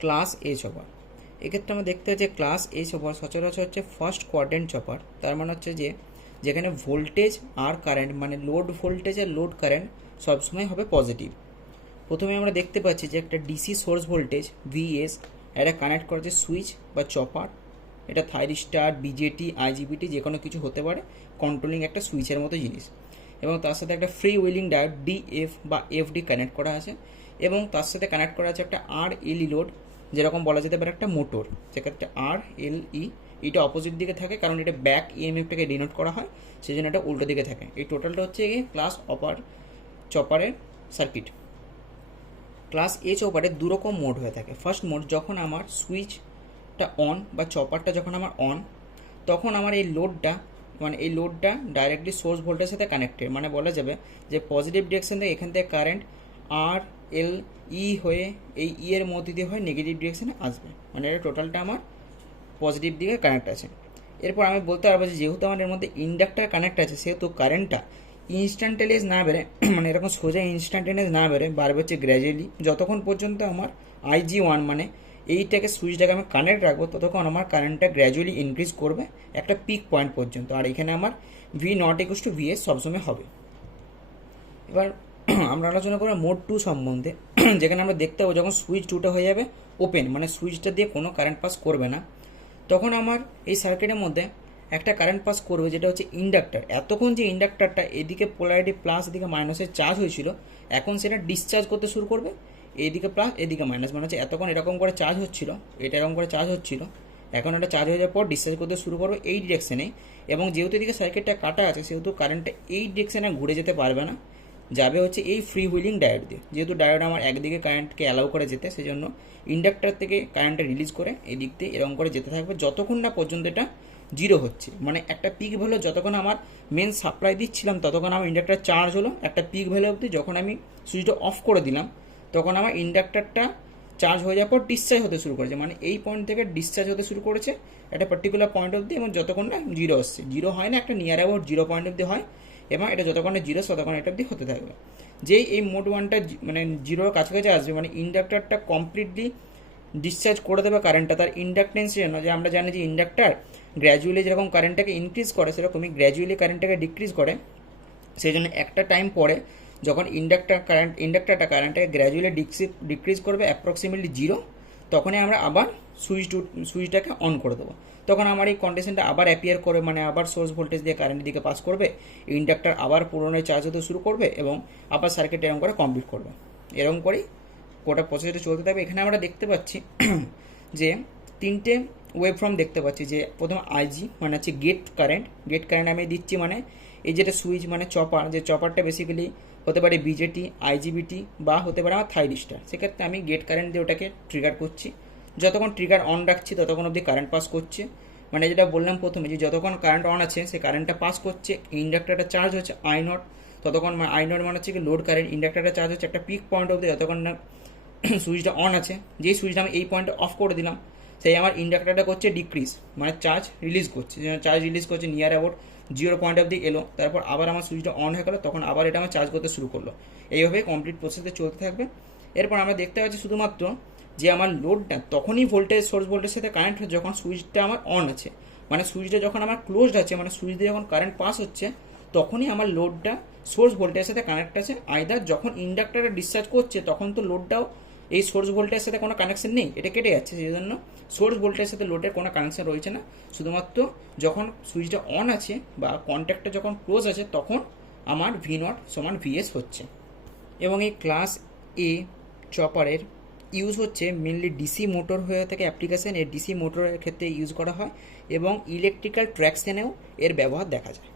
Class এ chopper. এক্ষেত্রে আমরা দেখতে পাচ্ছি ক্লাস এ চপার সচরাচর হচ্ছে ফার্স্ট কোয়াড্রেন্ট চপার। তার মানে হচ্ছে যে যেখানে ভোল্টেজ আর কারেন্ট মানে লোড ভোল্টেজ আর লোড কারেন্ট সবসময় হবে পজিটিভ। প্রথমে আমরা দেখতে পাচ্ছি যে একটা ডিসি সোর্স ভোল্টেজ ভিএস এটা কানেক্ট করা হচ্ছে সুইচ বা চপার। এটা থাইরিস্টার, বিজেটি, আইজিবিটি যে কোনো কিছু হতে পারে, কন্ট্রোলিং একটা সুইচের মতো জিনিস। এবং তার সাথে একটা ফ্রি হুইলিং ডায়োড ডিএফ বা এফডি কানেক্ট করা আছে, এবং তার সাথে কানেক্ট করা আছে একটা আর এলই লোড, যেরকম বলা যেতে পারে একটা মোটর, যেক্ষেত্রে আর এল ই এটা অপোজিট দিকে থাকে কারণ এটা ব্যাক ইএমএফটাকে ডিনোট করা হয়, সেই জন্য এটা উল্টো দিকে থাকে। এই টোটালটা হচ্ছে গিয়ে ক্লাস অপার চপারের সার্কিট। ক্লাস এ চপারে দুরকম মোড হয়ে থাকে। ফার্স্ট মোড, যখন আমার সুইচটা অন বা চপারটা যখন আমার অন, তখন আমার এই লোডটা ডাইরেক্টলি সোর্স ভোল্টেজের সাথে কানেক্টেড, মানে বলা যাবে যে পজিটিভ ডিরেকশন থেকে এখান থেকে কারেন্ট আর এল ই হয়ে এই ই এর মধ্যে দিয়ে হয়ে নেগেটিভ ডিরেকশনে আসবে, মানে এটা টোটালটা আমার পজিটিভ দিকে কানেক্ট আছে। এরপর আমি বলতে পারবো যে যেহেতু আমার এর মধ্যে ইন্ডাক্টার কানেক্ট আছে, সেহেতু কারেন্টটা ইনস্ট্যান্টানিয়াস না বেড়ে মানে এরকম সোজা ইনস্ট্যান্টানিয়াস না বেড়ে বাড়বে হচ্ছে গ্র্যাজুয়ালি। যতক্ষণ পর্যন্ত আমার IG1 মানে এইটাকে সুইচটাকে আমি কানেক্ট রাখবো, ততক্ষণ আমার কারেন্টটা গ্র্যাজুয়ালি ইনক্রিজ করবে একটা পিক পয়েন্ট পর্যন্ত। আর এখানে আমার V0 = VS সবসময় হবে। এবার আমরা আলোচনা করবো মোড 2 সম্বন্ধে, যেখানে আমরা দেখতে পাবো যখন সুইচ 2টা হয়ে যাবে ওপেন, মানে সুইচটা দিয়ে কোনো কারেন্ট পাস করবে না, তখন আমার এই সার্কিটের মধ্যে একটা কারেন্ট পাস করবে, যেটা হচ্ছে ইন্ডাক্টর। এতক্ষণ যে ইন্ডাক্টরটা এদিকে পোলারিটি প্লাস এদিকে মাইনাসে চার্জ হয়েছিল, এখন সেটা ডিসচার্জ করতে শুরু করবে, এইদিকে প্লাস এদিকে মাইনাস, মানে হচ্ছে এতক্ষণ এরকম করে চার্জ হচ্ছিল, এটা এরকম করে চার্জ হচ্ছিল, এখন এটা চার্জ হয়ে যাওয়ার পর ডিসচার্জ করতে শুরু করবে এই ডিরেকশনে। এবং যেহেতু এদিকে সার্কিটটা কাটা আছে, সেহেতু কারেন্টটা এই ডিরেকশনে ঘুরে যেতে পারবে না, যাবে হচ্ছে এই ফ্রি হুইলিং ডায়োড দিয়ে। যেহেতু ডায়োড আমার একদিকে কারেন্টকে অ্যালাউ করে যেতে, সেই জন্য ইন্ডাক্টর থেকে কারেন্টটা রিলিজ করে এই দিক দিয়ে এরকম করে যেতে থাকবে যতক্ষণ না পর্যন্ত এটা জিরো হচ্ছে। মানে একটা পিক ভ্যালু যতক্ষণ আমার মেন সাপ্লাই দিচ্ছিলাম ততক্ষণ আমার ইন্ডাক্টর চার্জ হলো, একটা পিক ভ্যালু অবধি যখন আমি সুইচটা অফ করে দিলাম তখন আমার ইন্ডাক্টরটা চার্জ হয়ে যাওয়ার পর ডিসচার্জ হতে শুরু করেছে, মানে এই পয়েন্ট থেকে ডিসচার্জ হতে শুরু করেছে একটা পার্টিকুলার পয়েন্ট অবধি, এবং যতক্ষণ না জিরো আসছে, জিরো হয় না, একটা নিয়ার অ্যাবাউট জিরো পয়েন্ট অবধি হয়, এবং এটা যতক্ষণ না জিরো ততক্ষণ এটা অবধি হতে থাকবে। যেই এই মোড 1টা মানে জিরোর কাছাকাছি আসবে, মানে ইন্ডাক্টরটা কমপ্লিটলি ডিসচার্জ করে দেবে কারেন্টটা তার ইন্ডাকটেন্সের জন্য। যে আমরা জানি যে ইন্ডাক্টর গ্র্যাজুয়ালি যেরকম কারেন্টটাকে ইনক্রিজ করে, সেরকমই গ্র্যাজুয়ালি কারেন্টটাকে ডিক্রিজ করে। সেই জন্য একটা টাইম পরে যখন ইন্ডাক্টরটা কারেন্টটাকে গ্র্যাজুয়ালি ডিক্রিজ করবে অ্যাপ্রক্সিমেটলি জিরো, তখনই আমরা আবার সুইচটাকে অন করে দেবো। তখন আমার এই কন্ডিশনটা আবার অ্যাপিয়ার করে, মানে আবার সোর্স ভোল্টেজ দিয়ে কারেন্টের দিকে পাস করবে, ইন্ডাক্টর আবার পুরোনোয় চার্জ হতে শুরু করবে, এবং আবার সার্কিট এরকম করে কমপ্লিট করবে। এরকম করেই গোটা প্রসেসটা চলতে থাকবে। এখানে আমরা দেখতে পাচ্ছি যে তিনটে ওয়েভ ফর্ম দেখতে পাচ্ছি। যে প্রথম আইজি মানে হচ্ছে গেট কারেন্ট আমি দিচ্ছি, মানে এই যেটা সুইচ মানে চপার, যে চপারটা বেসিক্যালি হতে পারে বিজেটি, আইজিবিটি বা হতে পারে আমার থাইরিস্টার। সেক্ষেত্রে আমি গেট কারেন্ট দিয়ে ওটাকে ট্রিগার করছি, যতক্ষণ ট্রিগার অন রাখছি ততক্ষণ অবধি কারেন্ট পাস করছে। মানে যেটা বললাম প্রথমে, যে যতক্ষণ কারেন্ট অন আছে সে কারেন্টটা পাস করছে, ইন্ডাক্টরটা চার্জ হচ্ছে I0, ততক্ষণ I0 মানে হচ্ছে কি লোড কারেন্ট, ইন্ডাক্টরটা চার্জ হচ্ছে একটা পিক পয়েন্ট অবধি যতক্ষণ না সুইচটা অন আছে। যেই সুইচটা আমি এই পয়েন্টে অফ করে দিলাম, সেই আমার ইন্ডাক্টরটা করছে ডিক্রিজ, মানে চার্জ রিলিজ করছে নিয়ার অ্যাবাউট জিরো পয়েন্ট অবধি এলো, তারপর আবার আমার সুইচটা অন হয়ে গেলো, তখন আবার এটা আমার চার্জ করতে শুরু করলো। এইভাবে কমপ্লিট প্রসেসে চলতে থাকবে। এরপর আমরা দেখতে পাচ্ছি শুধুমাত্র যে আমার লোডটা তখনই সোর্স ভোল্টেজের সাথে কানেক্ট হচ্ছে যখন সুইচটা আমার অন আছে, মানে সুইচটা যখন আমার ক্লোজড আছে, মানে সুইচ দিয়ে যখন কারেন্ট পাস হচ্ছে তখনই আমার লোডটা সোর্স ভোল্টেজের সাথে কানেক্ট আছে। আইদার যখন ইন্ডাক্টরটা ডিসচার্জ করছে তখন তো লোডটাও এই সোর্স ভোল্টেজের সাথে কোনো কানেকশন নেই, এটা কেটে যাচ্ছে, সেই জন্য সোর্স ভোল্টেজের সাথে লোডের কোনো কানেকশন রয়েছে না। শুধুমাত্র যখন সুইচটা অন আছে বা কন্ট্যাক্টটা যখন ক্লোজ আছে তখন আমার V0 = VS হচ্ছে। এবং এই ক্লাস এ চপারের ইউজ হচ্ছে মেনলি ডিসি মোটর হয়ে থাকে অ্যাপ্লিকেশন, এর ডিসি মোটরের ক্ষেত্রে ইউজ করা হয়, এবং ইলেকট্রিক্যাল ট্র্যাকশনেও এর ব্যবহার দেখা যায়।